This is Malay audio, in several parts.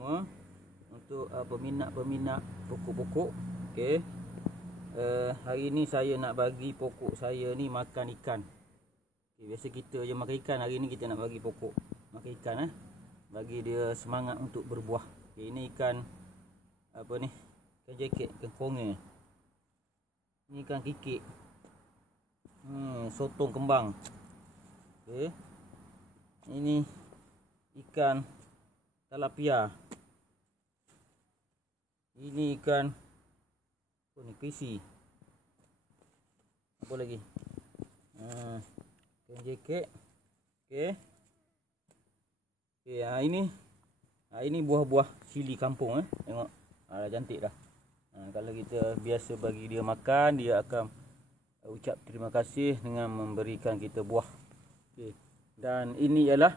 semua untuk peminat-peminat pokok-pokok. Okey. Hari ni saya nak bagi pokok saya ni makan ikan. Okay, biasa kita je makan ikan, hari ni kita nak bagi pokok makan ikan bagi dia semangat untuk berbuah. Okay, ini ikan apa ni? Ikan jacket, ikan konge. Ini ikan kikik. Sotong kembang. Okay. Ini ikan talapia. Ini ikan apa ni? Krisi. Apa lagi? Ikan jacket. Okey. Okey, ini buah-buah cili kampung Tengok. Dah cantik dah. Kalau kita biasa bagi dia makan, dia akan ucap terima kasih dengan memberikan kita buah. Okey. Dan ini ialah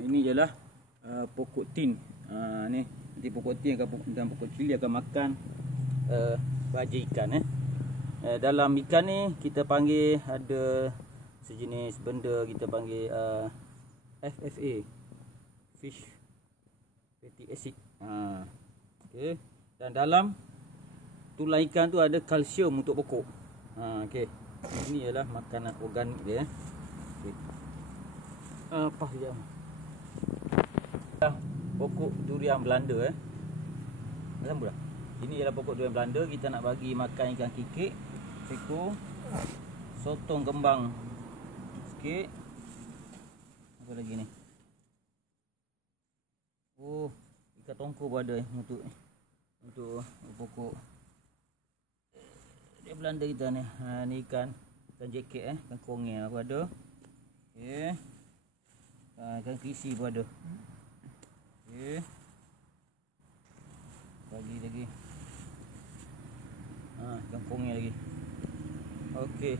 ini ialah pokok tin. Ni nanti pokok tin dan pokok cili akan makan baja ikan dalam ikan ni kita panggil ada sejenis benda kita panggil FFA, fish fatty acid. Okey. Dan dalam tulang ikan tu ada kalsium untuk pokok. Okey. Ini ialah makanan organik dia. Okey. Apa saja. Pokok durian Belanda Nampak dah. Ini ialah pokok durian Belanda. Kita nak bagi makan ikan kikik sekor, sotong kembang sikit. Apa lagi ni? Ikan tongkol pun ada untuk pokok dia Belanda kita ni. Ni ikan jacket ikan konge aku ada. Okey. Ikan krisi pun ada. Okey. Bagi lagi. Ikan konge lagi. Okey.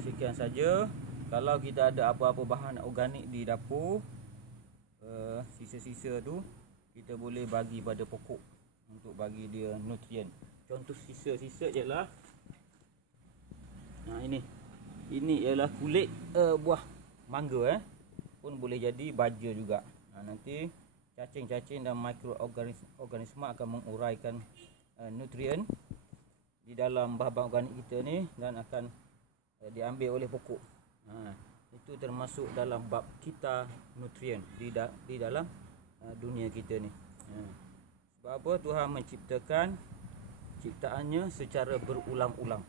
Sekian saja. Kalau kita ada apa-apa bahan organik di dapur, sisa-sisa tu kita boleh bagi pada pokok untuk bagi dia nutrien. Contoh sisa-sisa ialah ini ialah kulit buah mangga pun boleh jadi baja juga. Nanti cacing-cacing dan mikroorganisme akan menguraikan nutrien di dalam bahan-bahan organik kita ni dan akan diambil oleh pokok. Itu termasuk dalam bab kita nutrien di dalam dunia kita ni. Sebab apa? Tuhan menciptakan ciptaannya secara berulang-ulang.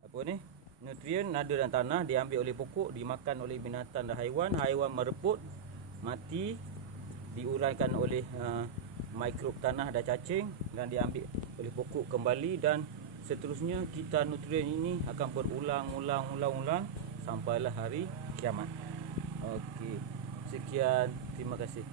Apa ni? Nutrien nada dan tanah diambil oleh pokok, dimakan oleh binatang dan haiwan. Haiwan mereput, mati, diuraikan oleh mikrob tanah dan cacing dan diambil oleh pokok kembali, dan seterusnya kita nutrien ini akan berulang-ulang sampailah hari kiamat. Okey. Sekian, terima kasih.